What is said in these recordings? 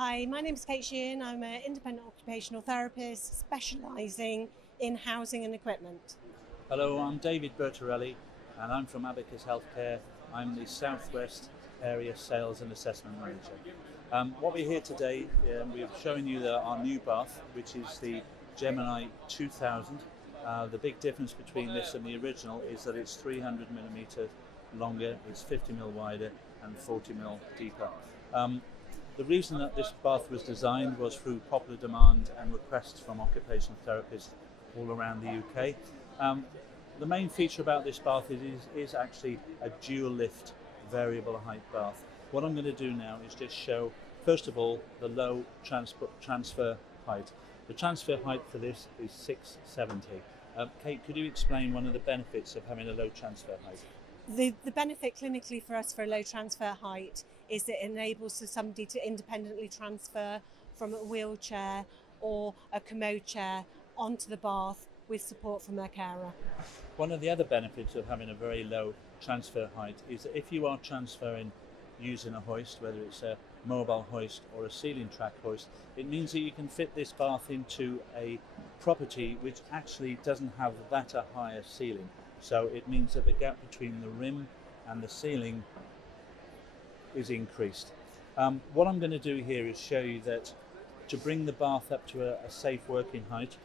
Hi, my name is Spacious. I'm an independent occupational therapist specialising in housing and equipment. Hello, I'm David Bertorelli and I'm from Abacus Healthcare. I'm the Southwest Area Sales and Assessment Manager. What we're here today, we're showing you our new bath, which is the Gemini 2000. The big difference between this and the original is that it's 300 millimeter longer, it's 50 mil wider and 40 mil deeper. The reason that this bath was designed was through popular demand and requests from occupational therapists all around the UK. The main feature about this bath is actually a dual lift variable height bath. What I'm going to do now is just show, first of all, the low transfer height. The transfer height for this is 670. Kate, could you explain one of the benefits of having a low transfer height? The benefit clinically for us for a low transfer height is that it enables somebody to independently transfer from a wheelchair or a commode chair onto the bath with support from their carer. One of the other benefits of having a very low transfer height is that if you are transferring using a hoist, whether it's a mobile hoist or a ceiling track hoist, it means that you can fit this bath into a property which actually doesn't have that a higher ceiling. So it means that the gap between the rim and the ceiling is increased. What I'm going to do here is show you that to bring the bath up to a safe working height,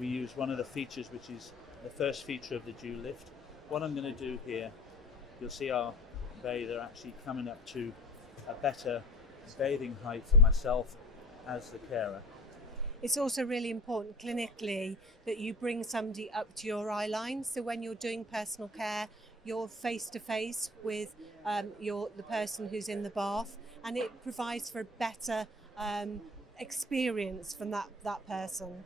we use one of the features which is the first feature of the dual lift. What I'm going to do here, you'll see our bather actually coming up to a better bathing height for myself as the carer. It's also really important clinically that you bring somebody up to your eye line. So when you're doing personal care, you're face to face with the person who's in the bath, and it provides for a better experience from that person.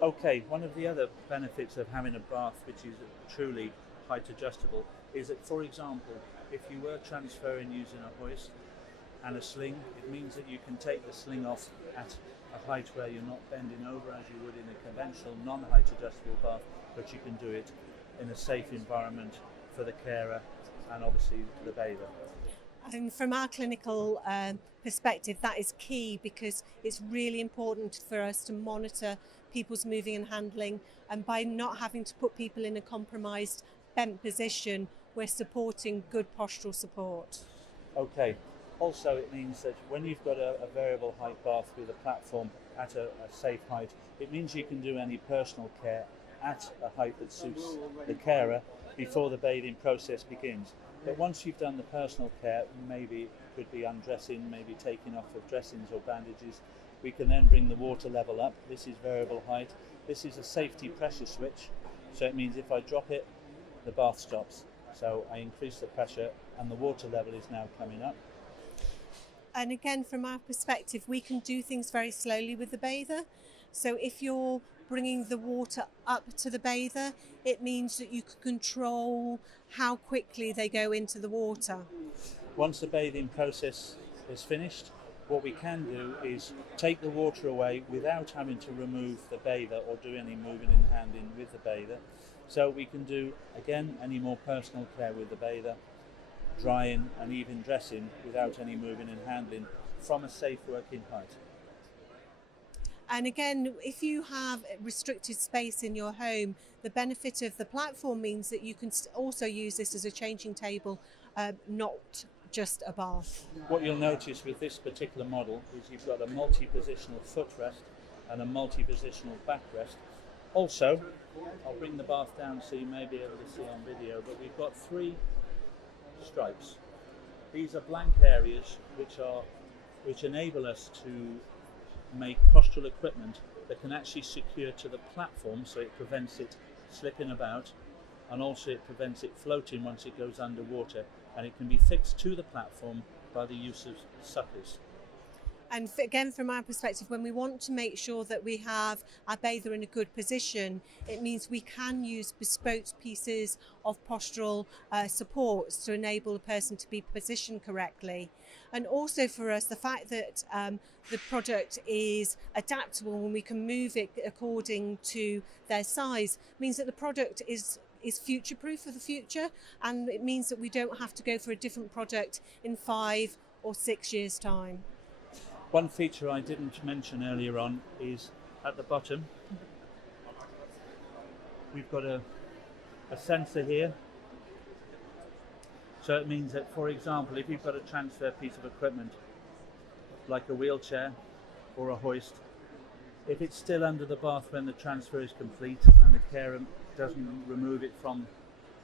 Okay, one of the other benefits of having a bath which is truly height adjustable is that, for example, if you were transferring using a hoist and a sling, it means that you can take the sling off at a height where you're not bending over as you would in a conventional non-height adjustable bath, but you can do it in a safe environment for the carer and obviously the bather. And from our clinical perspective, that is key because it's really important for us to monitor people's moving and handling, and by not having to put people in a compromised bent position, we're supporting good postural support. Okay. Also, it means that when you've got a variable height bath with a platform at a safe height, it means you can do any personal care at a height that suits the carer before the bathing process begins. But once you've done the personal care, maybe it could be undressing, maybe taking off of dressings or bandages, we can then bring the water level up. This is variable height. This is a safety pressure switch, so it means if I drop it, the bath stops. So I increase the pressure and the water level is now coming up. And again, from our perspective, we can do things very slowly with the bather. So if you're bringing the water up to the bather, it means that you can control how quickly they go into the water. Once the bathing process is finished, what we can do is take the water away without having to remove the bather or do any moving and handling with the bather. So we can do, again, any more personal care with the bather, drying and even dressing without any moving and handling from a safe working height. And again, if you have restricted space in your home, the benefit of the platform means that you can also use this as a changing table, not just a bath. What you'll notice with this particular model is you've got a multi-positional footrest and a multi-positional backrest. Also, I'll bring the bath down so you may be able to see on video, but we've got 3 stripes. These are blank areas which enable us to make postural equipment that can actually secure to the platform, so it prevents it slipping about, and also it prevents it floating once it goes underwater, and it can be fixed to the platform by the use of suckers. And again, from our perspective, when we want to make sure that we have our bather in a good position, it means we can use bespoke pieces of postural supports to enable a person to be positioned correctly. And also for us, the fact that the product is adaptable and we can move it according to their size means that the product is future-proof for the future, and it means that we don't have to go for a different product in 5 or 6 years' time. One feature I didn't mention earlier on is at the bottom, we've got a sensor here. So it means that, for example, if you've got a transfer piece of equipment, like a wheelchair or a hoist, if it's still under the bath when the transfer is complete and the carer doesn't remove it from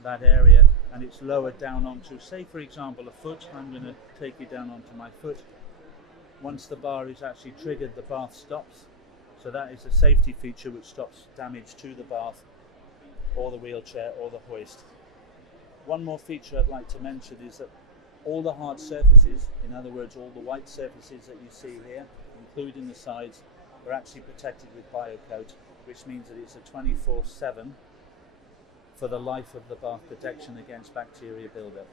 that area and it's lowered down onto, say for example, a foot, I'm going to take you down onto my foot. Once the bar is actually triggered, the bath stops. So that is a safety feature which stops damage to the bath or the wheelchair or the hoist. One more feature I'd like to mention is that all the hard surfaces, in other words all the white surfaces that you see here, including the sides, are actually protected with BioCote, which means that it's a 24/7 for the life of the bath protection against bacteria buildup.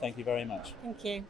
Thank you very much. Thank you.